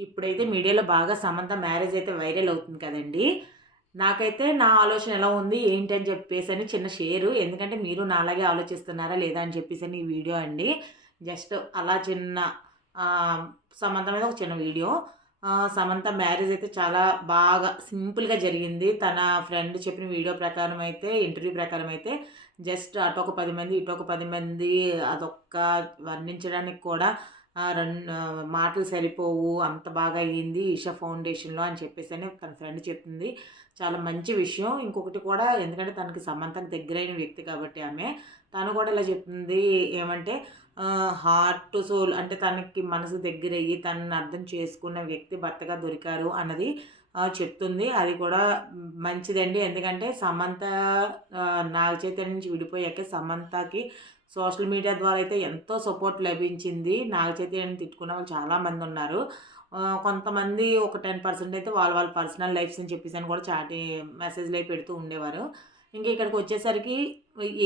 ఇప్పుడైతే మీడియాలో బాగా సమంత మ్యారేజ్ అయితే వైరల్ అవుతుంది కదండీ! నాకైతే నా ఆలోచన ఎలా ఉంది, ఏంటి అని చెప్పేసని చిన్న షేరు. ఎందుకంటే మీరు నాలాగే ఆలోచిస్తున్నారా లేదా అని చెప్పేసని ఈ వీడియో అండి. జస్ట్ అలా చిన్న ఆహ్, సమంత మీద ఒక చిన్న వీడియో. సమంత మ్యారేజ్ అయితే చాలా బాగా సింపుల్‌గా జరిగింది. తన ఫ్రెండ్ చెప్పిన వీడియో ప్రకారం అయితే, ఇంటర్వ్యూ ప్రకారం అయితే జస్ట్ అటొక 10 మంది, ఇటొక 10 మంది అదొక్క వర్ణించడానికి కూడా మాటలు సరిపోవు. అంత బాగా అయ్యింది ఈషా ఫౌండేషన్‌లో అని చెప్పేసని తన ఫ్రెండ్ చెప్తుంది. చాలా మంచి విషయం. ఇంకొకటి కూడా ఎందుకంటే తనకి సమంతకి దగ్గరైన వ్యక్తి కాబట్టి ఆమె. తను కూడా ఇలా చెప్తుంది ఏమంటే హార్ట్ టు సోల్ అంటే తనకి మనసు దగ్గరయ్యి తనని అర్థం చేసుకున్న వ్యక్తి భర్తగా దొరికారు అన్నది చెప్తుంది. అది కూడా మంచిదండి. ఎందుకంటే సమంత నాగ చైతన్య నుంచి విడిపోయాక సమంతకి సోషల్ మీడియా ద్వారా అయితే ఎంతో సపోర్ట్ లభించింది. నాగ చైతన్యని తిట్టుకున్న వాళ్ళు చాలామందున్నారు. కొంతమంది ఒక 10% అయితే వాళ్ళ పర్సనల్ లైఫ్స్ అని చెప్పేసని కూడా మెసేజ్‌లయి పెడుతూ ఉండేవారు. ఇంక ఇక్కడికొచ్చేసరికి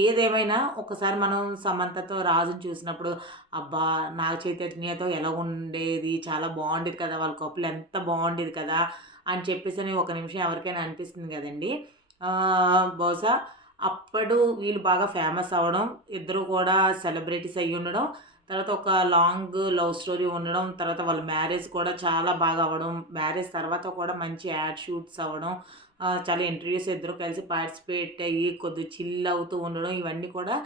ఏదేమైనా ఒకసారి మనం సమంతతో రాజుని చూసినప్పుడు, అబ్బా! నాగ చైతన్యతో ఎలా ఉండేది, చాలా బావుండేది కదా! వాళ్ళ కపుల్ ఎంత బావుండేది కదా! అని చెప్పేసని ఒక నిమిషం ఎవరికైనా అనిపిస్తుంది గదండీ! బహుశా అప్పుడు వీళ్ళు బాగా ఫేమస్ అవ్వడం, ఇద్దరు కూడా సెలబ్రిటీస్ అయ్యుండడం, తర్వాత ఒక లాంగ్ లవ్ స్టోరీ ఉండడం, తర్వాత వాళ్ళ మ్యారేజ్ కూడా చాలా బాగా అవ్వడం, మ్యారేజ్ తర్వాత కూడా మంచి యాడ్ షూట్స్ అవ్వడం, చాలా ఇంటర్వ్యూస్ ఇద్దరు కలిసి పార్టిసిపేట్ అయ్యి కొద్దిగా చిల్ అవుతూ ఉండడం, ఇవన్నీ కూడా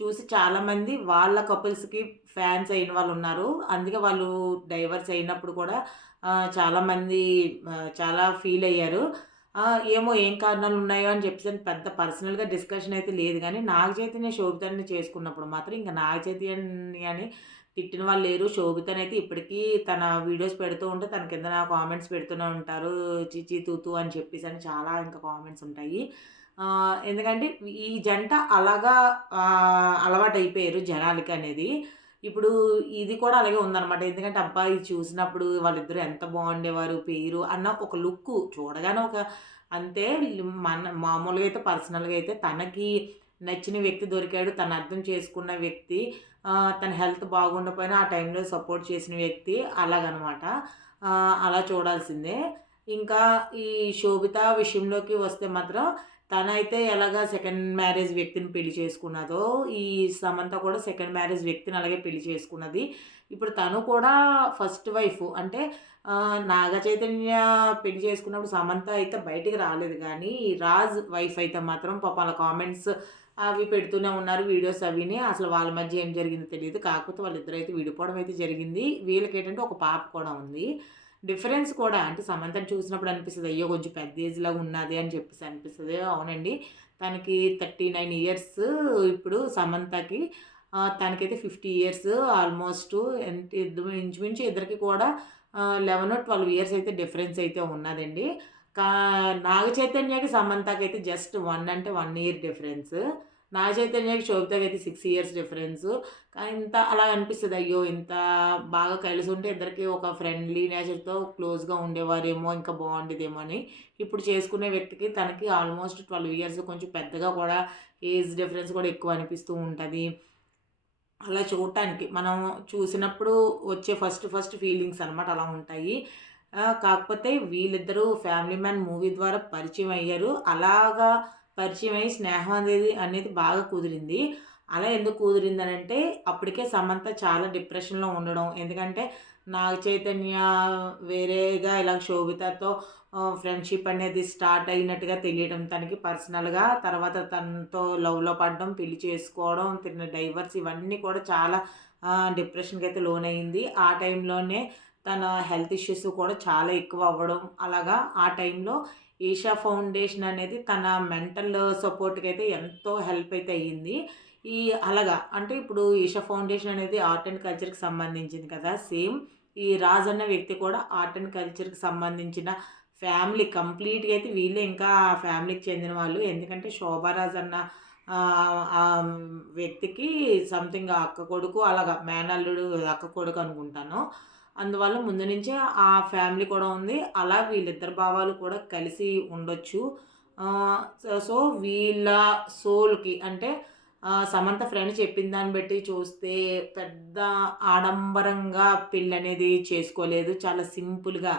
చూసి చాలామంది వాళ్ళ కపుల్స్‌కి ఫ్యాన్స్ అయిన వాళ్ళున్నారు. అందుకే వాళ్ళు డైవర్స్ అయినప్పుడు కూడా చాలామంది చాలా ఫీల్ అయ్యారు. ఏమో ఏం కారణాలున్నాయో అని చెప్పేసని పెద్ద పర్సనల్‌గా డిస్కషన్ అయితే లేదు గానీ, నాగ చైతన్య, శోభితని చేసుకున్నప్పుడు మాత్రం ఇంక నాగ చైతన్యని తిట్టిన వాళ్ళు లేరు. శోభితనైతే ఇప్పటికీ తన వీడియోస్ పెడుతూ ఉంటే తన కిందన కామెంట్స్ పెడుతూనే ఉంటారు. ఛీ! తూ తూ అని చెప్పేసని చాలా ఇంకా కామెంట్స్ ఉంటాయి. ఎందుకంటే ఈ జంట అలాగా అలవాటయిపోయారు జనాలకనేది. ఇప్పుడు ఇది కూడా అలాగే ఉందనమాట. ఎందుకంటే అబ్బా! ఇది చూసినప్పుడు వాళ్ళిద్దరూ ఎంత బాగుండేవారు పెయిరు అన్న ఒక లుక్కు చూడగానే ఒక అంతే మామూలుగా అయితే పర్సనల్‌గా అయితే తనకి నచ్చిన వ్యక్తి దొరికాడు. తను అర్థం చేసుకున్న వ్యక్తి, తన హెల్త్ బాగుండకపోయినా ఆ టైంలో సపోర్ట్ చేసిన వ్యక్తి అలాగనమాట. అలా చూడాల్సిందే. ఇంకా ఈ శోభిత విషయంలోకి వస్తే మాత్రం తనైతే ఎలాగా సెకండ్ మ్యారేజ్ వ్యక్తిని పెళ్లి చేసుకున్నదో, ఈ సమంత కూడా సెకండ్ మ్యారేజ్ వ్యక్తిని అలాగే పెళ్లి చేసుకున్నది. ఇప్పుడు తను కూడా ఫస్ట్ వైఫ్ అంటే నాగ చైతన్య పెళ్లి చేసుకున్నప్పుడు సమంత అయితే బయటికి రాలేదు గానీ, రాజ్ వైఫ్ అయితే మాత్రం పాపం ఆళ్ళ కామెంట్స్ అవి పెడుతూనే ఉన్నారు. వీడియోస్ అవిని. అసలు వాళ్ళ మధ్య ఏం జరిగిందో తెలీదు. కాకపోతే వాళ్ళిద్దరైతే విడిపోవడం అయితే జరిగింది. వీళ్ళకేంటంటే ఒక పాప కూడా ఉంది. డిఫరెన్స్ కూడా అంటే సమంతని చూసినప్పుడు అనిపిస్తది. అయ్యో! కొంచెం పెద్ద ఏజ్‌లాగా ఉన్నాది అని చెప్పేసి అనిపిస్తది. అవునండి. తనకి 39 ఇయర్స్ ఇప్పుడు సమంతకి. తనకైతే 50 ఇయర్స్ ఆల్‌మోస్ట్ ఇంచుమించు ఇద్దరికి కూడా 11, 12 ఇయర్స్ అయితే డిఫరెన్స్ అయితే ఉన్నదండి. కా నాగ చైతన్యకి, సమంతకైతే జస్ట్ 1 అంటే 1 ఇయర్ డిఫరెన్స్. నాగ చైతన్యకి, శోభితకైతే 6 ఇయర్స్ డిఫరెన్స్. కానీ ఇంత అలా అనిపిస్తది. అయ్యో! ఇంత బాగా కలిసుంటే ఇద్దరికి ఒక ఫ్రెండ్లీ నేచర్‌తో క్లోజ్‌గా ఉండేవారేమో, ఇంకా బావుండేదేమో అని. ఇప్పుడు చేసుకునే వ్యక్తికి తనకి ఆల్మోస్ట్ 12 ఇయర్స్ కొంచెం పెద్దగా కూడా ఏజ్ డిఫరెన్స్ కూడా ఎక్కువ అనిపిస్తూ ఉంటది. అలా చూడటానికి మనం చూసినప్పుడు వచ్చే ఫస్ట్ ఫీలింగ్స్ అనమాట అలా ఉంటాయి. కాకపోతే వీళ్ళిద్దరూ 'ఫ్యామిలీ మ్యాన్' మూవీ ద్వారా పరిచయం అయ్యారు. అలాగా పరిచయం అయ్యి స్నేహం అనేది బాగా కుదిరింది. అలా ఎందుకు కుదిరిందనంటే అప్పటికే సమంత చాలా డిప్రెషన్‌లో ఉండడం. ఎందుకంటే నాగ చైతన్య వేరేగా ఇలా శోభితతో ఫ్రెండ్‌షిప్ అనేది స్టార్ట్ అయినట్టుగా తెలియడం తనకి పర్సనల్‌గా. తర్వాత తనతో లవ్‌లో పడడం, పెళ్లి చేసుకోవడం, తిన్న డైవర్స్ ఇవన్నీ కూడా చాలా డిప్రెషన్‌కైతే లోనయింది. ఆ టైంలోనే తన హెల్త్ ఇష్యూస్ కూడా చాలా ఎక్కువ అవ్వడం. అలాగా ఆ టైంలో ఈషా ఫౌండేషన్ అనేది తన మెంటల్ సపోర్ట్‌కైతే ఎంతో హెల్ప్ అయితే అయ్యింది. ఈ అలాగా అంటే ఇప్పుడు ఈషా ఫౌండేషన్ అనేది ఆర్ట్ అండ్ కల్చర్‌కి సంబంధించింది కదా! సేమ్ ఈ రాజ్ అన్న వ్యక్తి కూడా ఆర్ట్ అండ్ కల్చర్‌కి సంబంధించిన ఫ్యామిలీ కంప్లీట్‌గా అయితే వీళ్ళే ఇంకా ఆ ఫ్యామిలీకి చెందిన వాళ్ళు. ఎందుకంటే శోభారాజ్ అన్న వ్యక్తికి సంథింగ్ అక్క కొడుకు అలాగా మేనల్లుడు అక్క కొడుకు అనుకుంటాను. అందువల్ల ముందు నుంచే ఆ ఫ్యామిలీ కూడా ఉంది. అలా వీళ్ళిద్దరి భావాలు కూడా కలిసి ఉండొచ్చు. సో, వీళ్ళ సోల్‌కి అంటే సమంత ఫ్రెండ్ చెప్పిన దాన్ని బట్టి చూస్తే పెద్ద ఆడంబరంగా పెళ్ళనేది చేసుకోలేదు. చాలా సింపుల్‌గా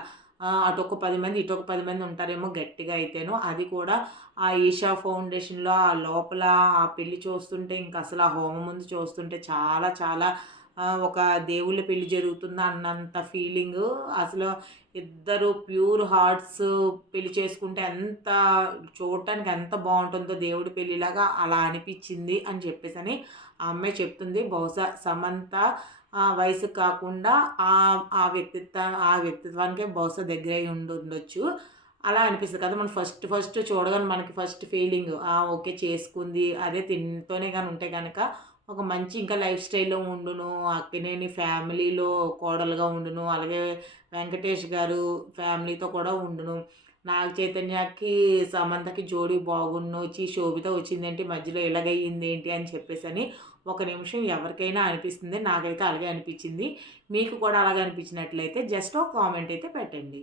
అటొక 10 మంది, ఇటొక 10 మంది ఉంటారేమో గట్టిగా అయితేను. అది కూడా ఆ ఈషా ఫౌండేషన్‌లో ఆ లోపల ఆ పెళ్లి చూస్తుంటే ఇంకసల ఆ హోమం ముందు చూస్తుంటే చాలా చాలా ఒక దేవుళ్ళ పెళ్లి జరుగుతుందా అన్నంత ఫీలింగు. అసలు ఇద్దరు ప్యూర్ హార్ట్స్ పెళ్లి చేసుకుంటే ఎంత చూడటానికి ఎంత బావుంటుందో దేవుడి పెళ్ళిలాగా అలా అనిపిచ్చింది అని చెప్పేసని ఆ అమ్మాయి చెప్తుంది. బహుశా సమంత వయసు కాకుండా ఆ వ్యక్తిత్వానికే బహుశా దగ్గరై ఉండుండొచ్చు. అలా అనిపిస్తది కదా! మనం ఫస్ట్ ఫస్ట్ చూడగానే మనకి ఫస్ట్ ఫీలింగు ఓకే. చేసుకుంది. అదే తినతోనే గాని ఉంటే గనక ఒక మంచి ఇంకా లైఫ్ స్టైల్‌లో ఉండును. అక్కినేని ఫ్యామిలీలో కోడలుగా ఉండును. అలాగే వెంకటేష్ గారు ఫ్యామిలీతో కూడా ఉండును. నాగ చైతన్యకి, సమంతకి జోడీ బాగున్ను. శోభిత వచ్చిందేంటి మధ్యలో ఇలాగయ్యిందేంటి అని చెప్పేసని ఒక నిమిషం ఎవరికైనా అనిపిస్తుంది. నాకైతే అలాగే అనిపిచ్చింది. మీకు కూడా అలాగే అనిపించినట్లయితే జస్ట్ ఒక కామెంట్ అయితే పెట్టండి.